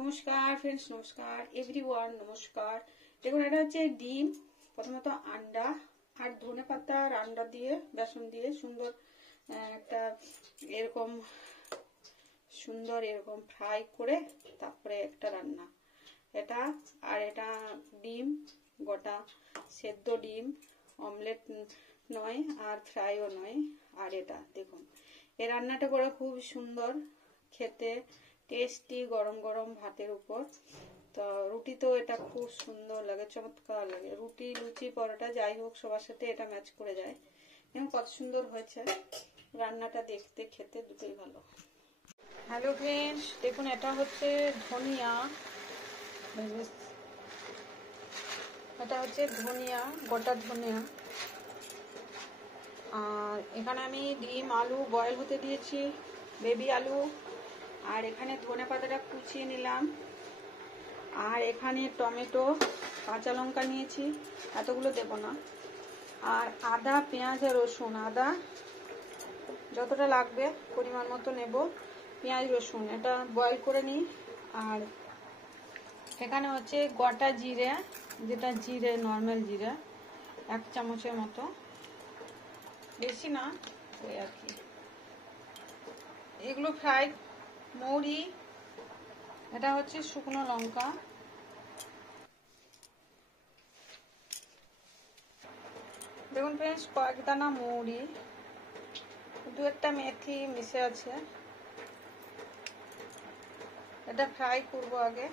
নমস্কার ফ্রেন্ডস, নমস্কার এভরিওয়ান, নমস্কার। দেখুন, এটা হচ্ছে ডিম, প্রথমত আন্ডা আর ধনেপাতা আর আন্ডা দিয়ে বেসন দিয়ে সুন্দর একটা এরকম সুন্দর এরকম ফ্রাই করে তারপরে একটা রান্না। এটা আর এটা ডিম, গোটা সেদ্ধ ডিম, অমলেট নয় আর ফ্রাইও নয়। আর এটা দেখুন, এই রান্নাটা করে খুব সুন্দর খেতে, টেস্টি, গরম গরম ভাতের উপর। তো রুটি তো এটা খুব সুন্দর লাগে, চমৎকার লাগে। রুটি, লুচি, পরোটা যাই হোক সবার সাথে এটা ম্যাচ করে যায়। এবং কত সুন্দর হয়েছে রান্নাটা, দেখতে খেতে দুটোই ভালো। হ্যালো ফ্রেন্ডস, দেখুন এটা হচ্ছে ধনিয়া, এটা হচ্ছে ধনিয়া, গোটা ধনিয়া। আর এখানে আমি ডিম, আলু বয়েল হতে দিয়েছি, বেবি আলু। আর এখানে ধনেপাতাটা কুচিয়ে নিলাম। আর এখানে টমেটো, কাঁচা লঙ্কা নিয়েছি, এতগুলো দেব না। আর আদা, পেঁয়াজ আর রসুন, আদা যতটা লাগবে পরিমাণ মতো নেব, পেঁয়াজ রসুন এটা বয়েল করে নিই। আর এখানে হচ্ছে গোটা জিরে, যেটা জিরে নর্মাল জিরে, 1 চামচের মতো, বেশি না ওই আর কি। এগুলো ফ্রাই। মৌরি, এটা হচ্ছে শুকনো লঙ্কা, দেখুন ফ্রেন্ডস, কয়েক দানা মৌরি, 2-1টা মেথি মিশে আছে। এটা ফ্রাই করব আগে।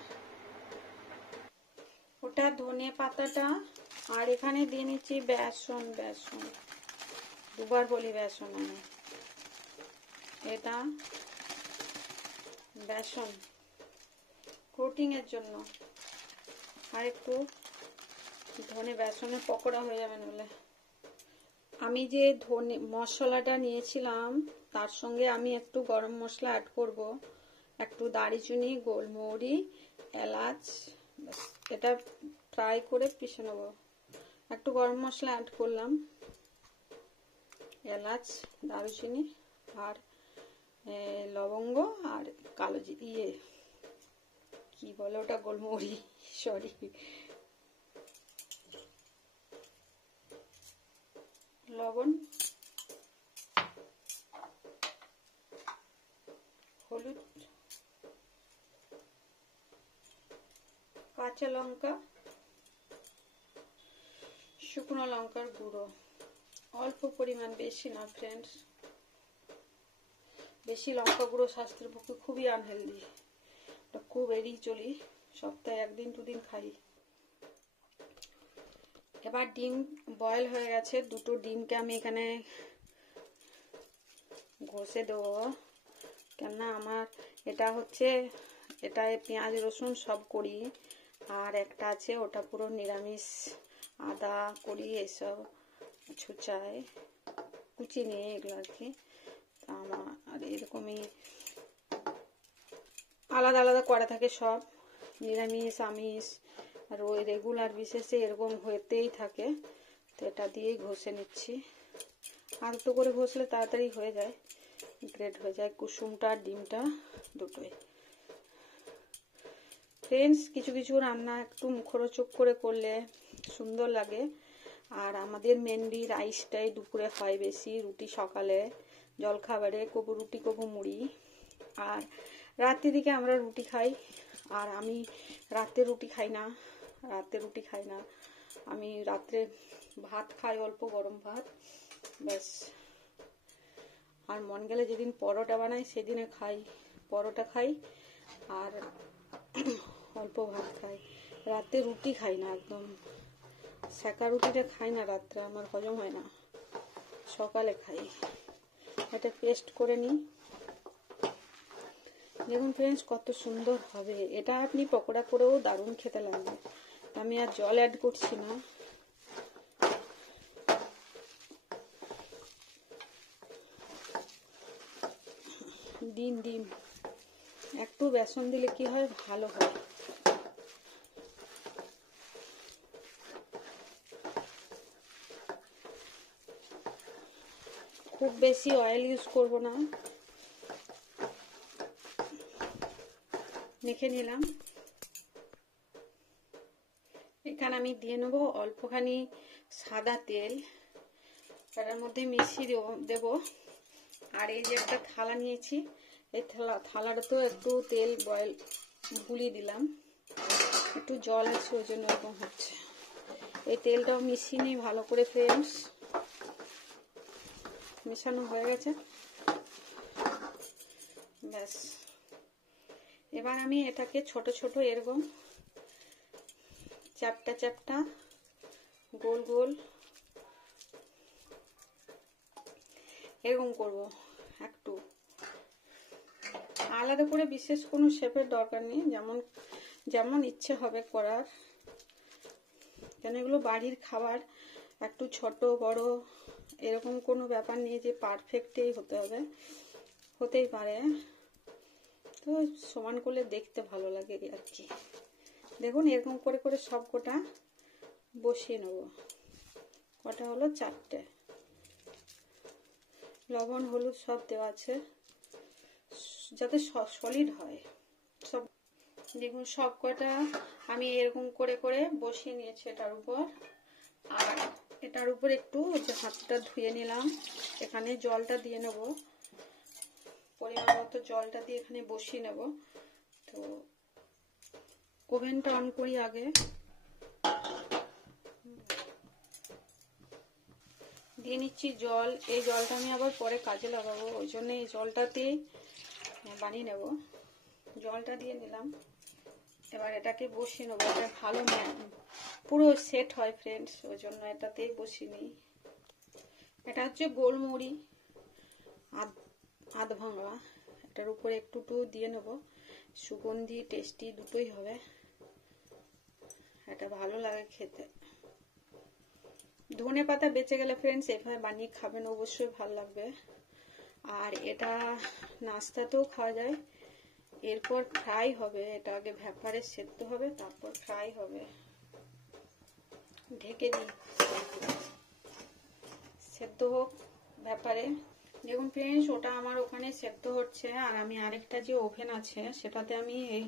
ওটা ধনে পাতাটা। আর এখানে দিয়ে নিচ্ছি বেসন, বেসন দুবার বলি বেসন আমি, এটা বেসন কোটিংয়ের জন্য। আর একটু ধনে বেসনের পকোড়া হয়ে যাবে বলে। আমি যে ধনে মশলাটা নিয়েছিলাম তার সঙ্গে আমি একটু গরম মশলা অ্যাড করব, একটু দারচিনি, গোলমরিচ, এলাচ, এটা ফ্রাই করে পিষে নেব। একটু গরম মশলা অ্যাড করলাম, এলাচ, দারুচিনি আর লবঙ্গ আর কালো কি বলে ওটা, গোলমরিচ, সরি, লবণ, হলুদ, কাঁচা লঙ্কা, শুকনো লঙ্কার গুঁড়ো, অল্প পরিমাণ, বেশি না ফ্রেন্ডস। বেশি লঙ্কা গুঁড়ো স্বাস্থ্যের পক্ষে খুবই আনহেলদি, খুব এড়িয়ে চলি, সপ্তাহে 1-2 দিন খাই। এবার ডিম বয়েল হয়ে গেছে, 2টো ডিমকে আমি এখানে ঘষে দেবো, কেননা আমার এটা হচ্ছে, এটায় পেঁয়াজ রসুন সব করি। আর একটা আছে ওটা পুরো নিরামিষ, আদা করি, এসব ছুচায় কুচি নিয়ে এগুলো আর কি। আমার আর এরকমই আলাদা আলাদা করা থাকে সব, নিরামিষ আমিষ, আর ওই রেগুলার বিশেষে এরকম হতেই থাকে। তো এটা দিয়েই ঘষে নিচ্ছি, আর একটু করে ঘষলে তাড়াতাড়ি হয়ে যায়, গ্রেট হয়ে যায় কুসুমটা, ডিমটা দুটোই। ফ্রেন্ডস, কিছু কিছু রান্না একটু মুখরোচক করে করলে সুন্দর লাগে। আর আমাদের মেনলি রাইসটাই দুপুরে হয় বেশি, রুটি সকালে জলখাবারে, কবু রুটি কবু মুড়ি। আর রাত্রি দিকে আমরা রুটি খাই। আর আমি রাতে রুটি খাই না, আমি রাত্রে ভাত খাই, অল্প গরম ভাত ব্যাস। আর মন গেলে যেদিন পরোটা বানাই সেদিনে খাই, পরোটা খাই আর অল্প ভাত খাই। রাতে রুটি খাই না, একদম সেকা রুটিটা খাই না রাত্রে, আমার হজম হয় না, সকালে খাই। এটা পেস্ট করে নিই। দেখুন ফ্রেন্ডস, কত সুন্দর হবে এটা, আপনি পকোড়া করেও দারুণ খেতে লাগবে। আমি আর জল অ্যাড করছি না। ডিম একটু বেসন দিলে কি হয়, ভালো হয়। খুব বেশি অয়েল ইউজ করব না, মেখে নিলাম। এখানে আমি দিয়ে নেবো অল্পখানি সাদা তেল, তার মধ্যে মিশিয়ে দেব। আর এই যে একটা থালা নিয়েছি, এই থালাটাতেও একটু তেল বয়েল গুলিয়ে দিলাম, একটু জল আছে ওই জন্য এরকম হচ্ছে। এই তেলটাও মিশিয়ে নিই ভালো করে ফ্রেন্ডস। মেশানো হয়ে গেছে, ব্যাস। এবার আমি এটাকে ছোট ছোট এরকম চ্যাপটা চ্যাপটা গোল গোল এরকম করব। একটু আলাদা করে বিশেষ কোনো শেপের দরকার নেই, যেমন যেমন ইচ্ছে হবে করার, কেন এগুলো বাড়ির খাবার। একটু ছোট বড় এরকম কোনো ব্যাপার নেই যে পারফেক্টই হতে হবে, হতেই পারে, তো সমান করলে দেখতে ভালো লাগে আর কি। দেখুন এরকম করে করে সব কটা বসিয়ে নেব। কটা হলো? 4টে। লবণ হলুদ সব দেওয়া আছে যাতে সলিড হয় সব। দেখুন সব কটা আমি এরকম করে করে বসিয়ে নিয়েছি এটার উপর। আর এটার উপর একটু হাতটা ধুয়ে নিলাম। এখানে জলটা দিয়ে নেব, পরিমাণ মতো জলটা দিয়ে এখানে বসিয়ে নেব। তো ওভেনটা অন করি আগে, দিয়ে নিচ্ছি জল। এই জলটা আমি আবার পরে কাজে লাগাবো, ওই জন্য এই জলটাতেই বানিয়ে নেব। জলটা দিয়ে নিলাম, এবার এটাকে বসিয়ে নেবো। এটা ভালো পুরো সেট হয় ফ্রেন্ডস, ওই জন্য এটাতেই বসিয়ে নিই। এটা হচ্ছে গোলমরি আধ ভাঙা, এটার উপরে একটু দিয়ে নেব। সুগন্ধি টেস্টি দুটোই হবে, এটা ভালো লাগে খেতে। ধনে পাতা বেঁচে গেলে ফ্রেন্ডস এভাবে বানিয়ে খাবেন, অবশ্যই ভালো লাগবে। আর এটা নাস্তাতেও খাওয়া যায়। এরপর ফ্রাই হবে, এটা আগে ভ্যাপারে সেদ্ধ হবে, তারপর ফ্রাই হবে। ঢেকে দিই, সেদ্ধ হোক ভ্যাপারে। দেখুন ফ্রেন্ডস ওটা আমার ওখানে সেদ্ধ হচ্ছে, আর আমি আরেকটা যে ওভেন আছে সেটাতে আমি এই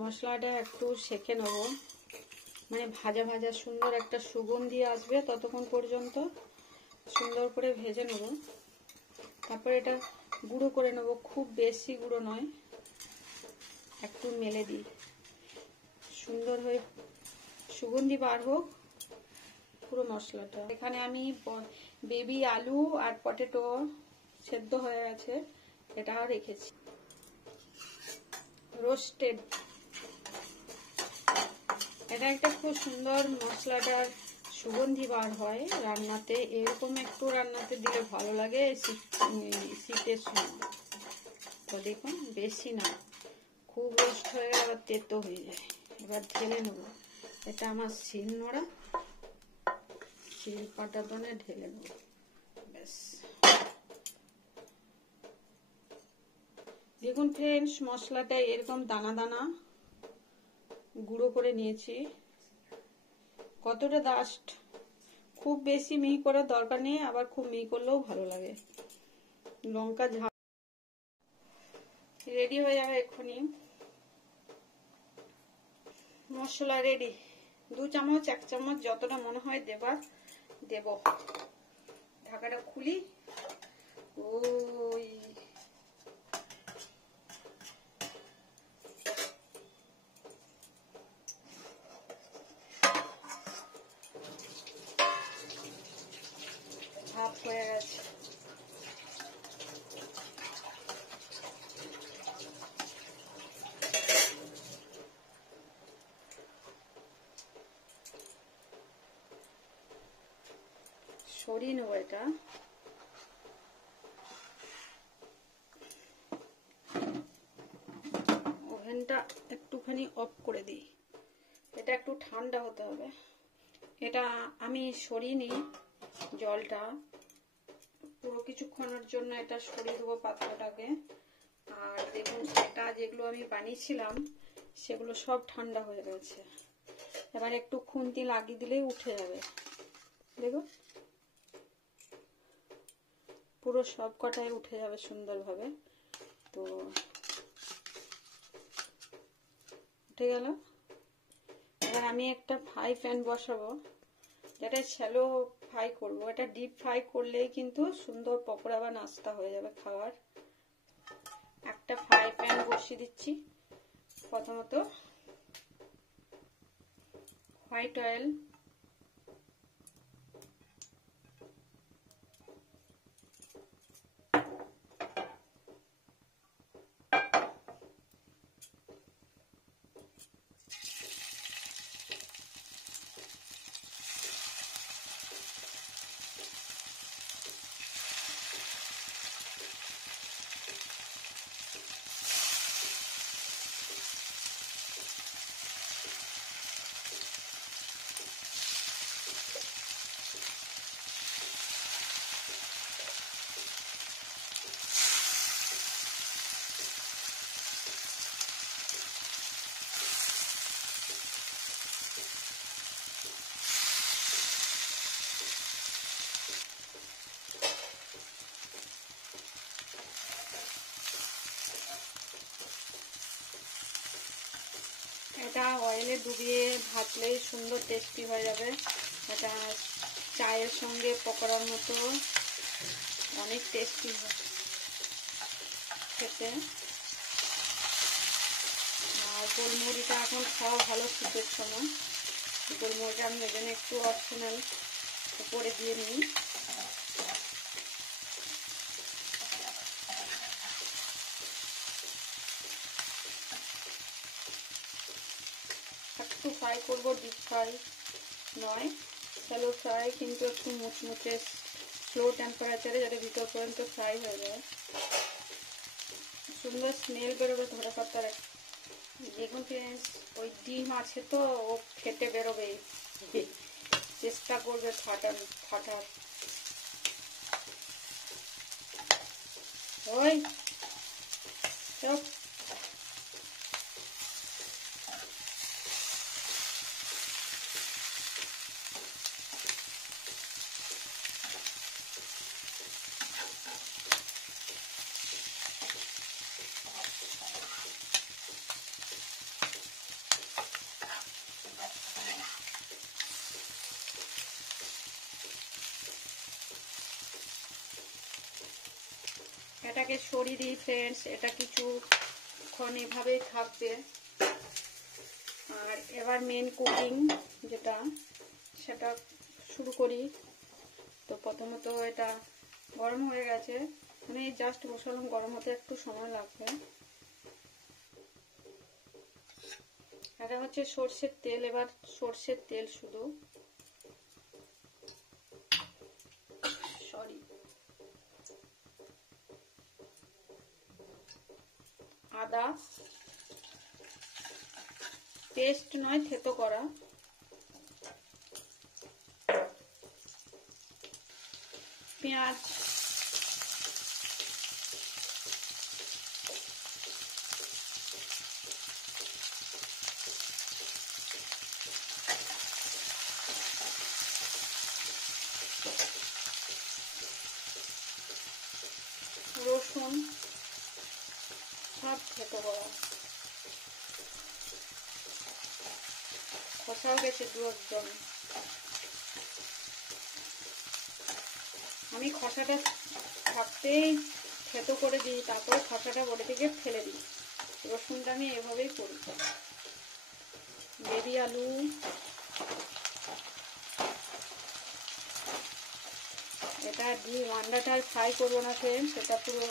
মশলাটা একটু সেঁকে নেব, মানে ভাজা ভাজা সুন্দর একটা সুগন্ধি আসবে, ততক্ষণ পর্যন্ত সুন্দর করে ভেজে নেব। তারপর এটা গুঁড়ো করে নেব, খুব বেশি গুঁড়ো নয়, একটু মেলে দিই সুন্দর হয়ে সুগন্ধি বার হোক পুরো মশলাটা। এখানে আমি বেবি আলু আর পটেটো সেদ্ধ হয়ে গেছে, এটা রেখেছি রোস্টেড। এটা একটা খুব সুন্দর মশলাটার সুগন্ধি বার হয় রান্নাতে, এরকম একটু রান্নাতে দিলে ভালো লাগে শীতের সময়। তো দেখুন বেশি না, খুব রোস্ট হয়ে গেলে আবার তেতো হয়ে যায়। এবার ঢেলে নেব, এটা আমার শিল নোড়া, শিল পাটা দনে ঢেলে নেব, ব্যাস। দেখুন ফ্রেন্ডস মশলাটা এরকম দানা দানা গুঁড়ো করে নিয়েছি। কতটা ডাস্ট, খুব বেশি মিহি করার দরকার নেই, আবার খুব মিহি করলেও ভালো লাগে। লঙ্কা ঝাল রেডি হয়ে যাবে এক্ষুনি। মশলা রেডি, 2 চামচ 1 চামচ যতটা মনে হয় দেবার দেব। ঢাকাটা খুলি, ওই ভাপ হয়ে গেছে। সরিয়ে নেবো এটা। ওভেনটা একটুখানি অফ করে দিই, এটা একটু ঠান্ডা হতে হবে। এটা আমি সরিয়ে নিই জলটা, পুরো কিছুক্ষণের জন্য এটা সরিয়ে দেবো পাত্রটাকে। আর দেখুন এটা যেগুলো আমি বানিয়েছিলাম সেগুলো সব ঠান্ডা হয়ে গেছে। এবার একটু খুন্তি লাগিয়ে দিলেই উঠে যাবে। দেখুন পুরো সব কটাই উঠে যাবে সুন্দরভাবে। তো উঠে গেল। এবার আমি একটা ফ্রাই প্যান বসাবো, যেটা শ্যালো ফ্রাই করব। এটা ডিপ ফ্রাই করলেই কিন্তু সুন্দর পকোড়া বা নাস্তা হয়ে যাবে খাওয়ার। একটা ফ্রাই প্যান বসিয়ে দিচ্ছি। প্রথমত হোয়াইট অয়েল, এটা অয়েলে ডুবিয়ে ভাজলেই সুন্দর টেস্টি হয়ে যাবে। এটা চায়ের সঙ্গে পকোড়ার মতো অনেক টেস্টি খেতে। আর গোলমরিচটা এখন খাওয়া ভালো শীতের সময়। গোলমরিচটা আমি এখানে একটু অপশনাল উপরে দিয়ে নিই। একটু ফ্রাই করবো, ডিপ ফ্রাই নয়, শ্যালো ফ্রাই, কিন্তু একটু মুচমুচে স্লো টেম্পারেচারে যাতে ভিতর পর্যন্ত ফ্রাই হয়ে যায়। সুন্দর স্মেল বেরোবে ধনে পাতার। দেখুন ফ্রেন্ডস, ওই ডিম আছে তো, ও ফেটে বেরোবে, চেষ্টা করবে ফাটার। ওই সব এটাকে সরিয়ে দিই ফ্রেন্ডস। এটা কিছুক্ষণ এভাবেই থাকবে। আর এবার মেন কুকিং যেটা, সেটা শুরু করি। তো প্রথমত এটা গরম হয়ে গেছে, মানে জাস্ট বসালাম, গরম হতে একটু সময় লাগবে। এটা হচ্ছে সর্ষের তেল। এবার সর্ষের তেল শুধু, আদা পেস্ট নয়, থেতো করা, পেঁয়াজ, রসুন সব থেতো করা। খোসাও গেছে দু একজন। আমি খসাটা থাকতেই থেতো করে দিই, তারপরে খসাটা বড়ি থেকে ফেলে দিই। রসুনটা আমি এভাবেই করি। বেবি আলু, এটা ডিম, আন্ডাটা ফ্রাই করবো না ফ্রেন্ডস, সেটা পুরো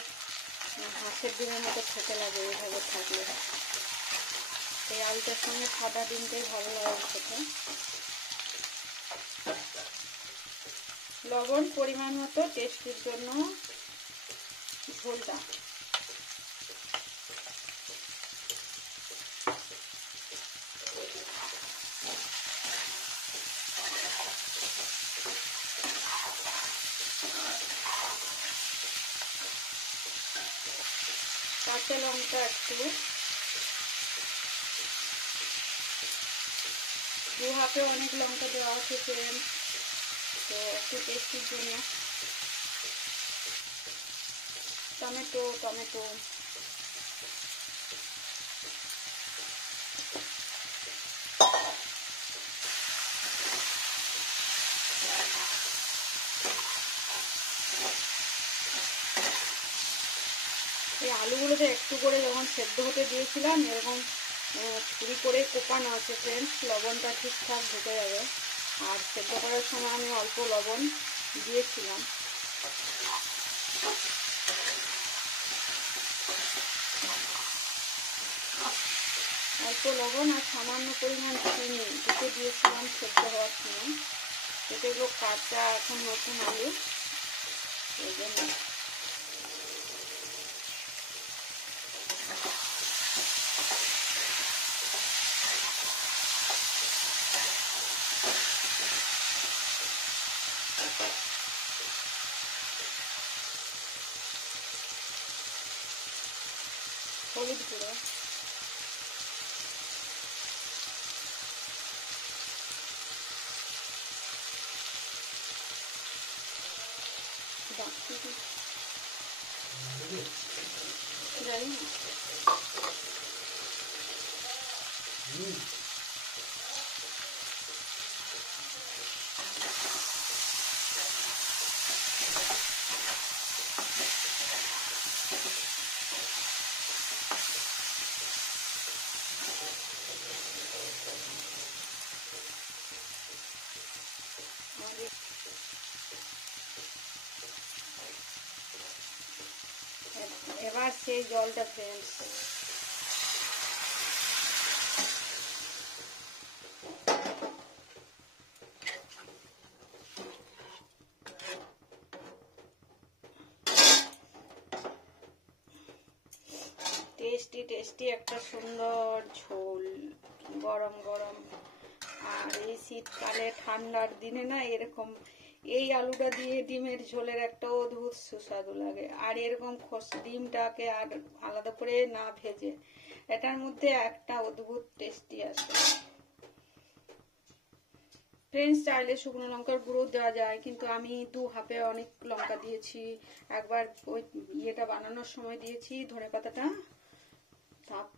হাঁসের ডিমের মতো খেতে লাগে এভাবে থাকলে। এই আলুটার সঙ্গে সাদা ডিমটাই ভালো লাগে খেতে। লবণ পরিমাণ মতো টেস্টের জন্য, ঝোলটা কাঁচা লঙ্কা একটু, দু হাতে অনেক লঙ্কা দেওয়া আছে ফ্রেন্ডস, তো একটু টেস্টির জন্য। টমেটো আলুগুলোতে একটু করে যখন সেদ্ধ হতে দিয়েছিলাম এরকম ছুরি করে কোপানো আছে ফ্রেন্ডস, লবণটা ঠিকঠাক ঢুকে যাবে। আর সেদ্ধ করার সময় আমি অল্প লবণ দিয়েছিলাম। অল্প লবণ আর সামান্য পরিমাণ চিনি দুটো দিয়েছিলাম সেদ্ধ হওয়ার সময়। এগুলো কাঁচা এখন নতুন আলু, এই জন্য হলুদ গুঁড়ো, জানি না এবার সেই জলটা ফ্রেন্ডস টেস্টি একটা সুন্দর ঝোল গরম গরম। আর এই শীতকালে ঠান্ডার দিনে না এরকম এই আলুটা দিয়ে ডিমের ঝোলের একটা অদ্ভুত সুস্বাদু লাগে। আর এরকম ডিমটাকে আর আলাদা করে না ভেজে এটার মধ্যে একটা অদ্ভুত টেস্টি আসে। ফ্রেন্ডস চাইলে শুকনো লঙ্কার গুঁড়ো দেওয়া যায়, কিন্তু আমি 2 হাফে অনেক লঙ্কা দিয়েছি। একবার ওই ইয়েটা বানানোর সময় দিয়েছি ধনেপাতাটা,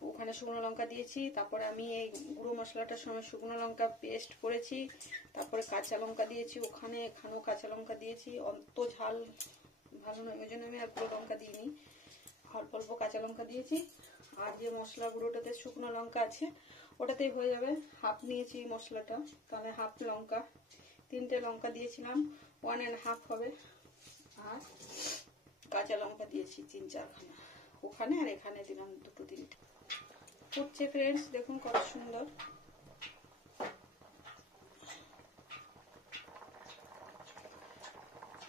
ওখানে শুকনো লঙ্কা দিয়েছি। তারপরে আমি এই গুঁড়ো মশলাটার সময় শুকনো লঙ্কা পেস্ট করেছি, তারপরে কাঁচা লঙ্কা দিয়েছি ওখানে, এখানেও কাঁচা লঙ্কা দিয়েছি। অত ঝাল ভালো নয়, ওই জন্য আমি আর পুরো লঙ্কা দিইনি, অল্প অল্প কাঁচা লঙ্কা দিয়েছি। আর যে মশলা গুঁড়োটাতে শুকনো লঙ্কা আছে ওটাতেই হয়ে যাবে। হাফ নিয়েছি মশলাটা, তাহলে হাফ লঙ্কা, 3টে লঙ্কা দিয়েছিলাম, 1.5 হবে। আর কাঁচা লঙ্কা দিয়েছি 3-4 খানা, ওখানে আর এখানে দিলাম 2-3টে। ফুটছে ফ্রেন্ডস, দেখুন কত সুন্দর।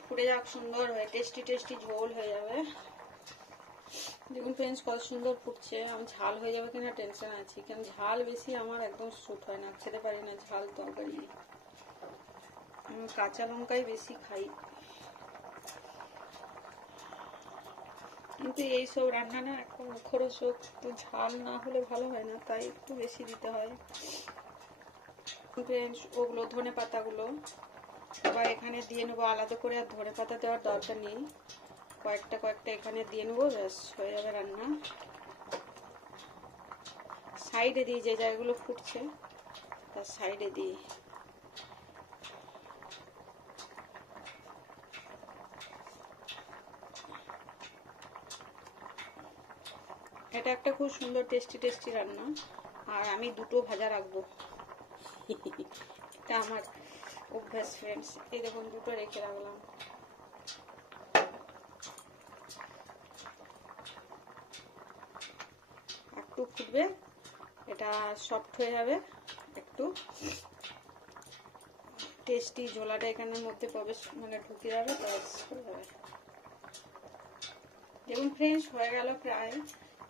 ফুটে যাক সুন্দর হয়ে, টেস্টি ঝোল হয়ে যাবে। দেখুন ফ্রেন্ডস কত সুন্দর ফুটছে। আমি ঝাল হয়ে যাবে কিনা টেনশন আছে, কারণ ঝাল বেশি আমার একদম স্যুট হয় না, খেতে পারি না ঝাল তরকারি। আমি কাঁচা লঙ্কাই বেশি খাই, কিন্তু এইসব রান্না না এখন মুখরোচক, তো ঝাল না হলে ভালো হয় না, তাই একটু বেশি দিতে হয়। ফ্রেন্ডস ওগুলো ধনে পাতাগুলো এবার এখানে দিয়ে নেবো আলাদা করে, আর ধনে পাতা দেওয়ার দরকার নেই, কয়েকটা এখানে দিয়ে নেবো, ব্যাস হয়ে যাবে রান্না। সাইডে দিই, যে জায়গাগুলো ফুটছে তার সাইডে দিই। এটা একটা খুব সুন্দর টেস্টি রান্না। আর আমি 2টো ভাজা রাখবো, এটা আমার অভ্যাস ফ্রেন্ডস। এই দেখুন 2টো রেখে রাখলাম। একটু ফুটবে, এটা সফট হয়ে যাবে, একটু টেস্টি ঝোলাটা এখানের মধ্যে প্রবেশ মানে ঢুকে যাবে, ব্যাস হয়ে যাবে। দেখুন ফ্রেন্ডস হয়ে গেল প্রায়।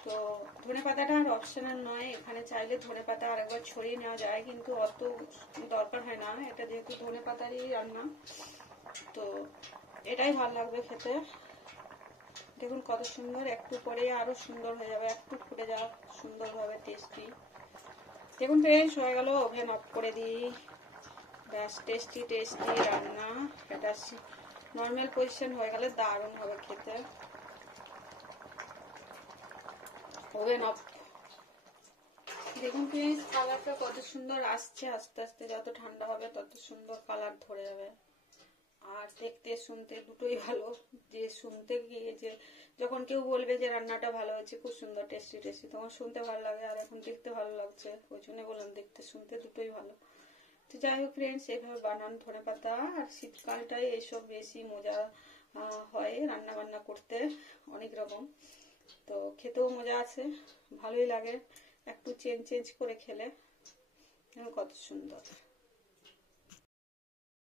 তো ধনে পাতাটা আর অপশনাল নয়, এখানে চাইলে ধনে পাতা আরেকবার ছড়িয়ে নেওয়া যায়, কিন্তু অত দরকার হয় না, এটা যেহেতু ধনে পাতারই রান্না তো এটাই ভালো লাগবে খেতে। দেখুন কত সুন্দর, একটু পরে আরো সুন্দর হয়ে যাবে, একটু ফুটে যাওয়া সুন্দরভাবে টেস্টি। দেখুন ফ্রেন্ডস হয়ে গেল, ওভেন অফ করে দিই, ব্যাস টেস্টি রান্না। এটা নর্মাল পজিশন হয়ে গেলে দারুণ হবে খেতে। Oven of. দেখুন ফ্রেন্ডস কালারটা কত সুন্দর আসছে, আস্তে আস্তে যত ঠান্ডা হবে তত সুন্দর কালার ধরে যাবে। আর দেখতে শুনতে দুটোই ভালো। যে শুনতে গিয়ে যে যখন কেউ বলবে যে রান্নাটা ভালো হয়েছে, খুব সুন্দর টেস্টি টেস্টি, তখন শুনতে ভালো লাগে, আর এখন দেখতে ভালো লাগছে, ওই জন্য বললাম দেখতে শুনতে দুটোই ভালো। তো যাই হোক ফ্রেন্ডস, এইভাবে বানান ধনেপাতা। আর শীতকালটায় এইসব বেশি মজা হয় রান্না বান্না করতে, অনেক রকম। তো খেতেও মজা আছে, ভালোই লাগে, একটু চেঞ্জ করে খেলে কত সুন্দর।